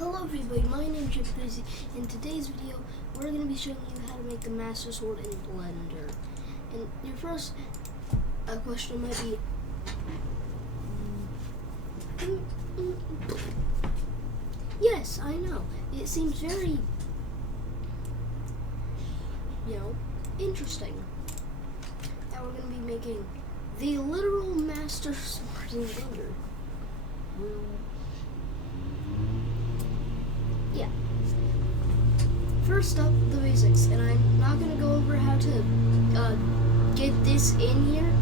Hello everybody, my name is JPcrazy. In today's video, we're going to be showing you how to make the MasterSword in Blender. And your first question might be, yes, I know, it seems very, interesting that we're going to be making the literal MasterSword in Blender. Yeah. First up, the basics, and I'm not going to go over how to get this in here.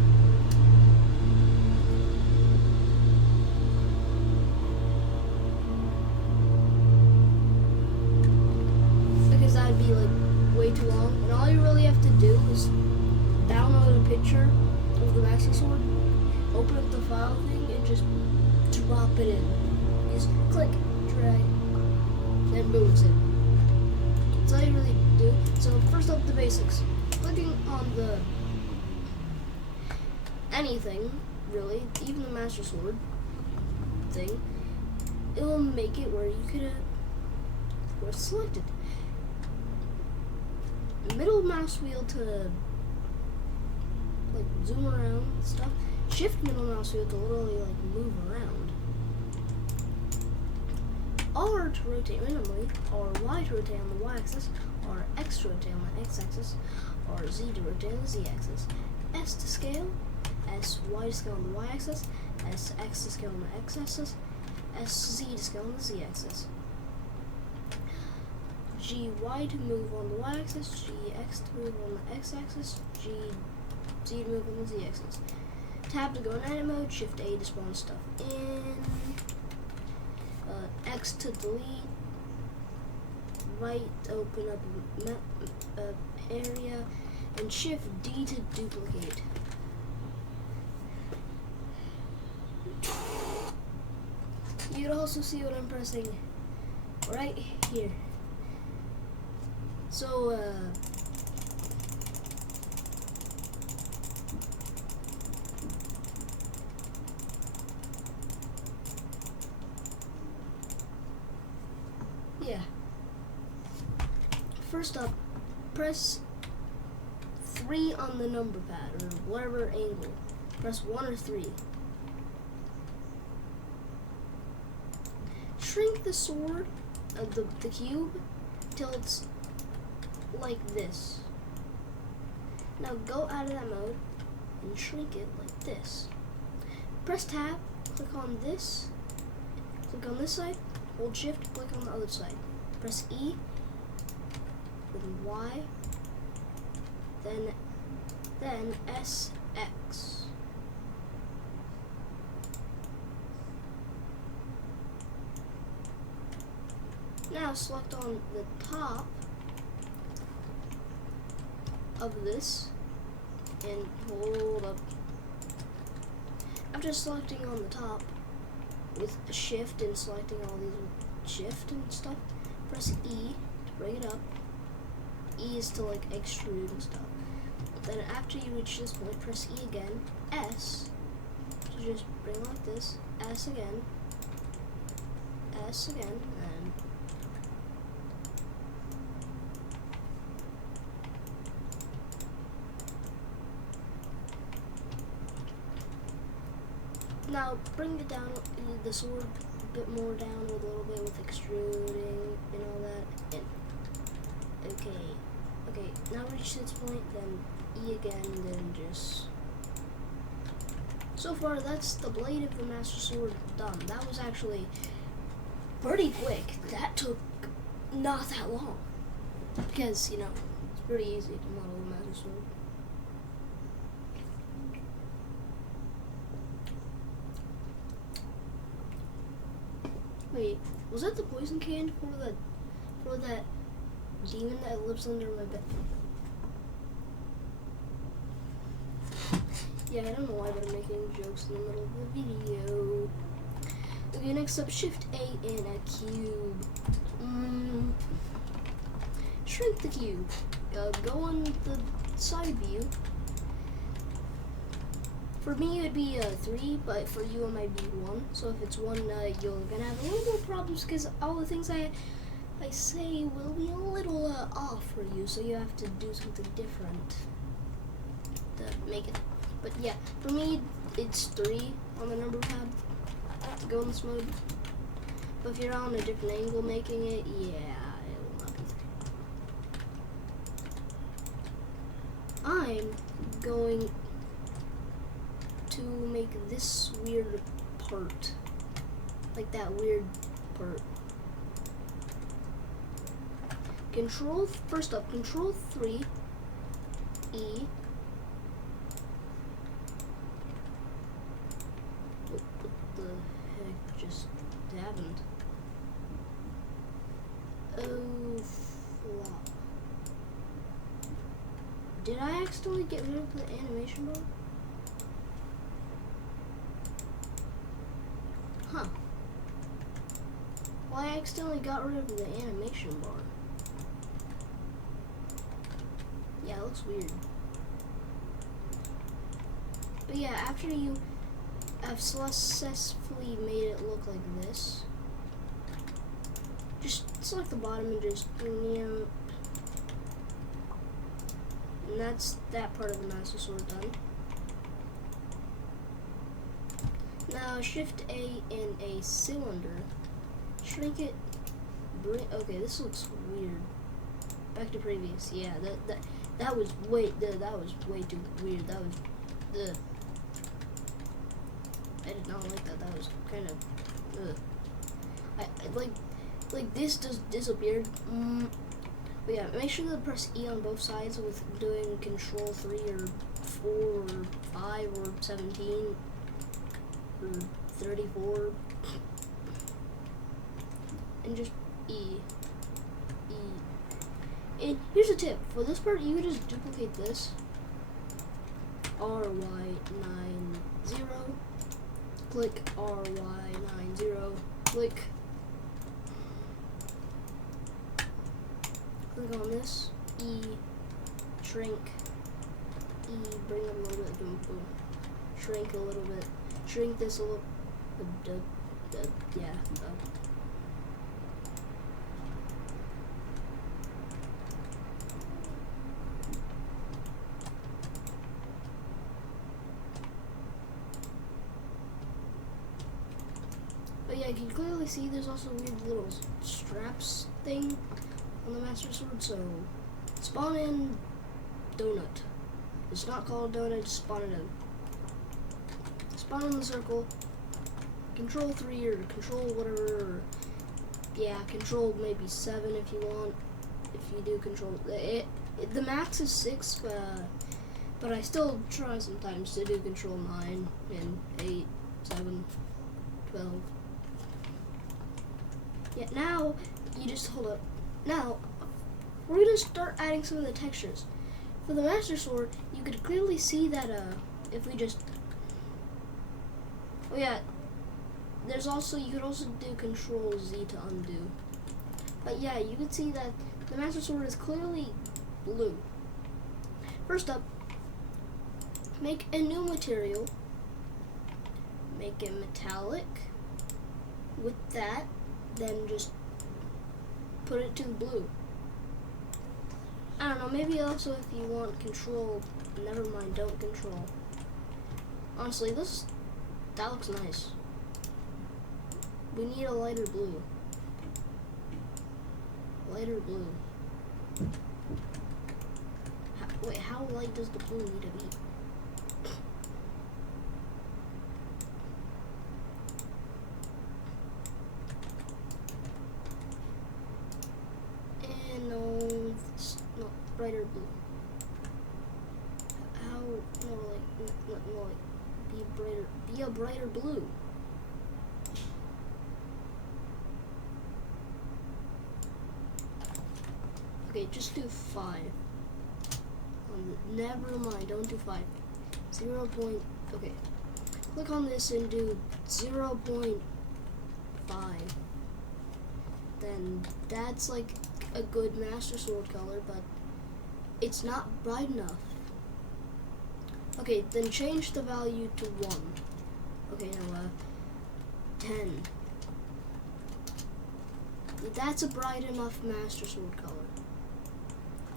Because that'd be like way too long, and all you really have to do is download a picture of the MasterSword, open up the file thing, and just drop it in. Just click, drag, and boom, it's in. That's all you really do. So first up, the basics. Clicking on the anything, really, even the MasterSword thing, it will make it where you could where it's selected. Middle mouse wheel to like zoom around and stuff. Shift middle mouse wheel to literally like move around. R to rotate minimally, or Y to rotate on the Y-axis, or X to rotate on the X-axis, or Z to rotate on the Z-axis. S to scale, Y to scale on the Y-axis, X to scale on the X-axis, Z to scale on the Z-axis. Y to move on the Y-axis, X to move on the X-axis, Z to move on the Z-axis. Tab to go in edit mode, Shift A to spawn stuff in. X to delete, right to open up a area, and Shift D to duplicate. You can also see what I'm pressing right here. So, yeah. First up, press 3 on the number pad, or whatever angle. Press 1 or 3. Shrink the sword, the cube, till it's like this. Now go out of that mode and shrink it like this. Press tab, click on this, click on this side, hold shift, click on the other side. Press E, then Y, then SX. Now select on the top of this and hold up. After selecting on the top with shift and selecting all these shift and stuff, press E to bring it up. E is to like extrude and stuff. Then after you reach this point, press E again, S to just bring like this, S again, and now bring it down, the sword a bit more down with a little bit with extruding and all that. And okay, now reach this point, then E again, then just. So far, that's the blade of the MasterSword done. That was actually pretty quick. That took not that long. Because, it's pretty easy to model a MasterSword. Wait, was that the poison can for that demon that lives under my bed? Yeah, I don't know why, but I'm making jokes in the middle of the video. Okay, next up, Shift A in a cube. Shrink the cube. Go on the side view. For me, it would be 3, but for you, it might be 1. So if it's 1, you're gonna have a little more problems because all the things I say will be a little off for you. So you have to do something different to make it. But yeah, for me, it's 3 on the number pad to go in this mode. But if you're on a different angle making it, yeah, it will not be 3. I'm going to make this weird part, like that weird part. First up, Control 3, E. What the heck just happened? Oh, flop. Did I accidentally get rid of the animation bar? Huh. Well, I accidentally got rid of the animation bar. Yeah, it looks weird. But yeah, after you have successfully made it look like this, just select the bottom and just, and that's that part of the MasterSword done. Now Shift A in a cylinder, shrink it, okay, this looks weird. Back to previous, yeah, that was way too weird. That was, I did not like that. That was kind of, I like this just disappeared. But yeah, make sure to press E on both sides with doing Control 3 or 4 or 5 or 17 or 34, and just E. And here's a tip. For this part, you can just duplicate this. RY90. Click RY90. Click on this. E. Shrink. E. Bring it a little bit. Boom, boom. Shrink a little bit. Shrink this a little. Yeah. But yeah, you can clearly see there's also weird little straps thing on the MasterSword. So spawn in donut. It's not called donut, just spawn it in. Spawn in the circle. Control 3 or Control whatever. Or, yeah, Control maybe 7 if you want. If you do Control it, the max is 6, but I still try sometimes to do Control 9 and 8, 7, 12. Yeah, now, you just hold up. Now, we're going to start adding some of the textures. For the MasterSword, you could clearly see that, if we just, oh yeah, there's also, you could also do Control Z to undo. But yeah, you can see that the MasterSword is clearly blue. First up, make a new material. Make it metallic. With that, then just put it to the blue. I don't know, maybe also if you want Control, never mind, don't Control. Honestly, that looks nice. We need a lighter blue. Lighter blue. Wait, how light does the blue need to be? And no, it's not brighter blue. How, no, be a brighter blue. Okay, just do 5. Never mind, don't do 5. 0. Okay. Click on this and do 0.5. Then that's like a good MasterSword color, but it's not bright enough. Okay, then change the value to 1. Okay, now 10. That's a bright enough MasterSword color.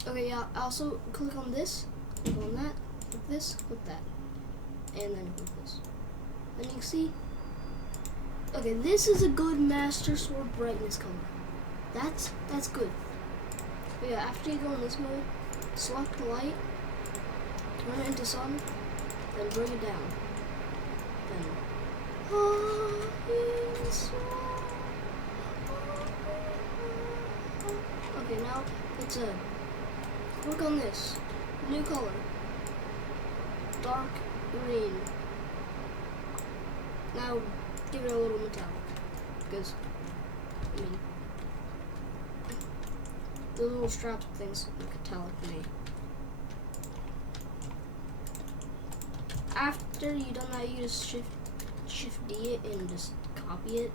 Okay, yeah, also click on this, click on that, click this, click that, and then click this. And you can see, okay, this is a good MasterSword brightness color. That's good. But yeah, after you go in this mode, select the light, turn it into sun, then bring it down. Then, okay, now let's work on this. New color. Dark green. Now give it a little metallic. Because, I mean, the little strap things look metallic to me. After you've done that, you just shift D it and just copy it.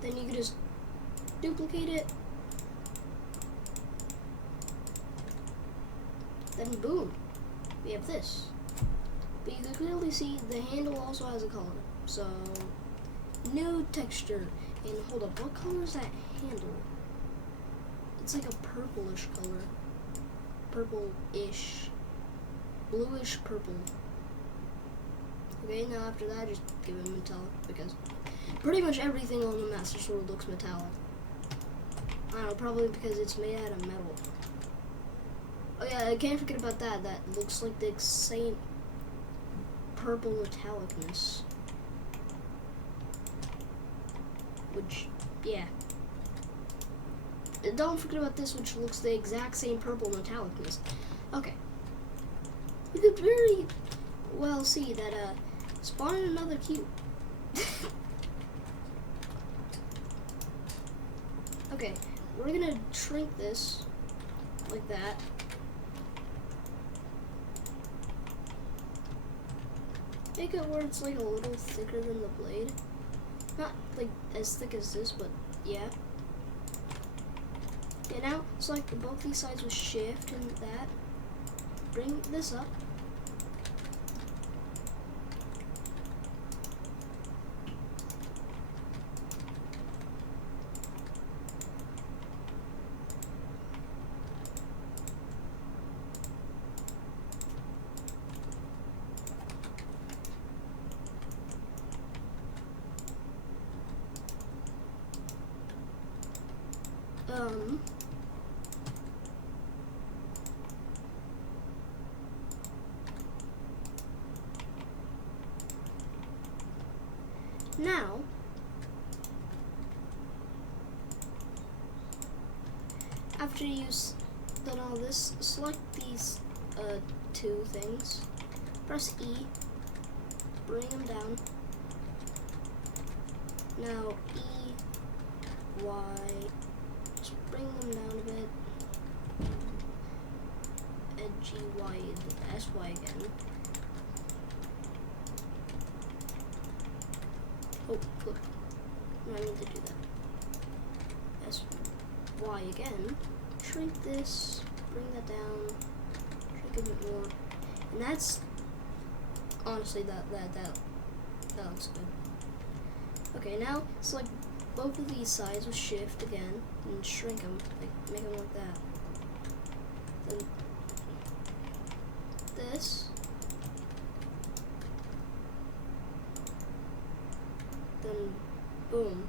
Then you can just duplicate it. Then boom, we have this. But you can clearly see the handle also has a color. So, new texture. And hold up, what color is that handle? It's like a purplish color. Purple-ish. Bluish purple. Okay, now after that, just give it metallic because pretty much everything on the MasterSword looks metallic. I don't know, probably because it's made out of metal. Oh yeah, I can't forget about that. That looks like the same purple metallicness. Which, yeah. And don't forget about this, which looks the exact same purple metallicness. Okay. You could very well see that, spawning another cube. Okay, we're gonna shrink this like that. Make it where it's like a little thicker than the blade. Not like as thick as this, but yeah. Okay, now select both these sides with shift and that. Bring this up. Now, after you've done all this, select these two things, press E, bring them down. Now E, Y, just bring them down a bit, and G, Y, S, Y again. Oh, look. I need to do that. S, Y again. Shrink this. Bring that down. Shrink a bit more. And that's honestly that looks good. Okay, now select both of these sides with shift again and shrink them. Like make them like that. Then this. Then boom.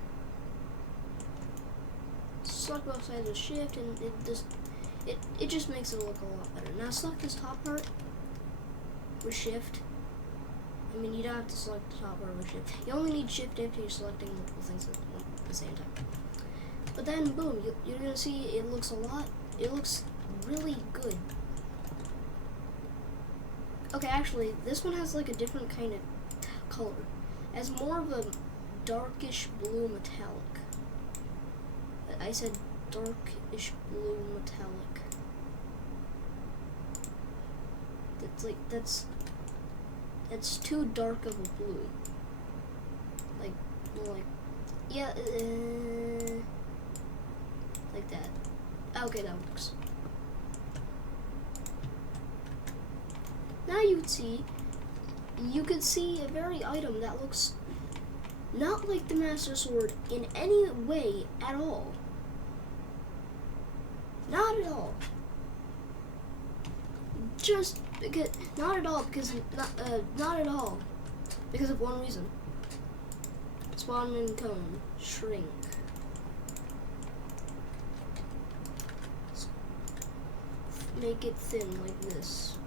Select both sides with shift and it just makes it look a lot better. Now select this top part with shift. I mean, you don't have to select the top part with shift. You only need shift if you're selecting multiple things at the same time. But then boom, you're gonna see it looks really good. Okay, actually this one has like a different kind of color. It has more of a darkish blue metallic. I said darkish blue metallic. It's too dark of a blue. Like, more like, yeah, like that. Okay, that works. Now you could see a very item that looks not like the MasterSword in any way at all. Not at all. Just because, not at all because of one reason. Spawn and cone, shrink. Make it thin like this.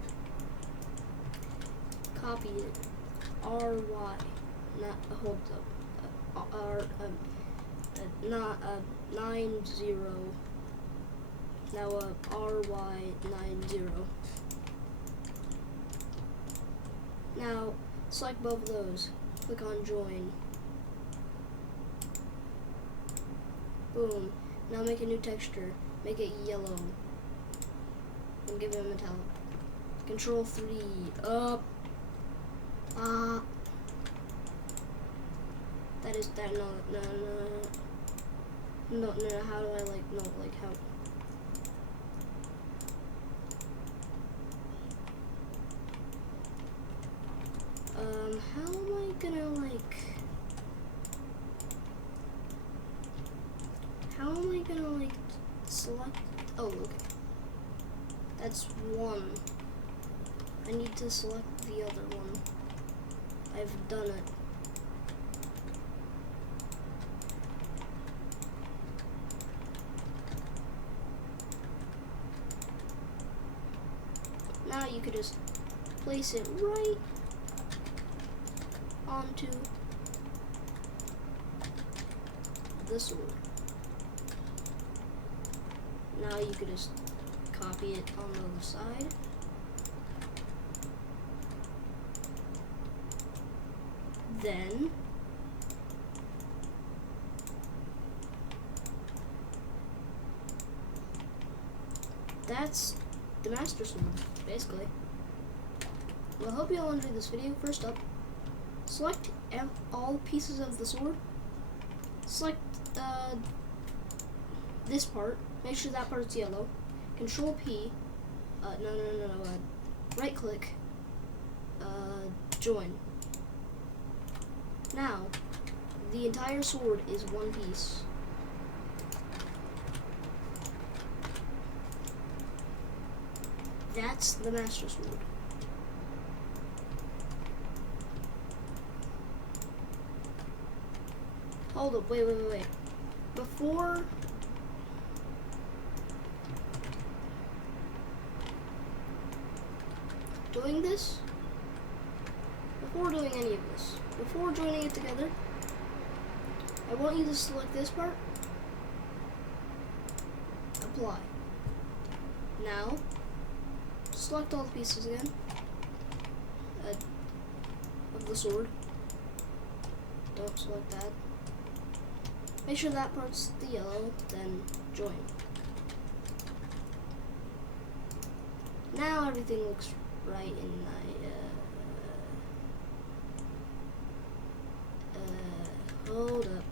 Copy it. RY. Not hold up. Not 90. Now RY90. Now select both of those. Click on join. Boom. Now make a new texture. Make it yellow. And give it a metallic. Control 3. Up. That is that. No. How do I like? No, like how? How am I gonna like? How am I gonna like select? Oh, okay. That's one. I need to select the other one. I've done it. Now you could just place it right onto the sword. Now you could just copy it on the other side. Then that's the MasterSword, basically. Well, I hope you all enjoyed this video. First up, select all pieces of the sword. Select this part. Make sure that part's yellow. Control P. Right click. Join. Now, the entire sword is one piece. That's the MasterSword. Hold up, wait. Before doing this, before doing any of this, before joining it together, I want you to select this part, apply. Now, select all the pieces again of the sword. Don't select that. Make sure that part's the yellow, then join. Now everything looks right in my hold up.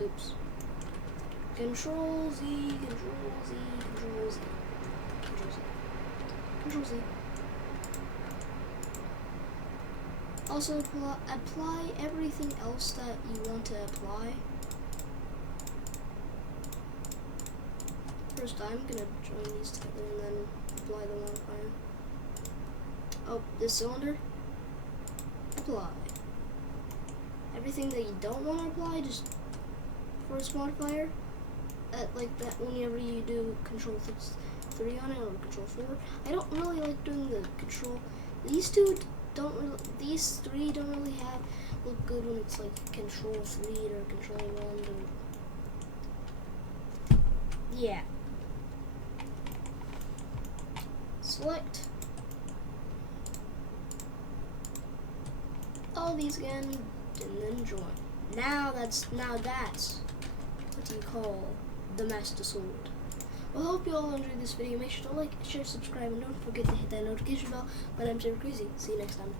Oops. Control Z. Also apply everything else that you want to apply. First I'm gonna join these together and then apply the modifier. Oh, this cylinder. Apply. Everything that you don't want to apply, just force modifier. Like that whenever you do Control 3 on it or Control 4. I don't really like doing the Control. These three don't really look good when it's like Control 3 or Control 1 or yeah. Select all these again and then join. Now that's what you call the MasterSword. Well, hope you all enjoyed this video. Make sure to like, share, subscribe, and don't forget to hit that notification bell. My name's JPcrazy. See you next time.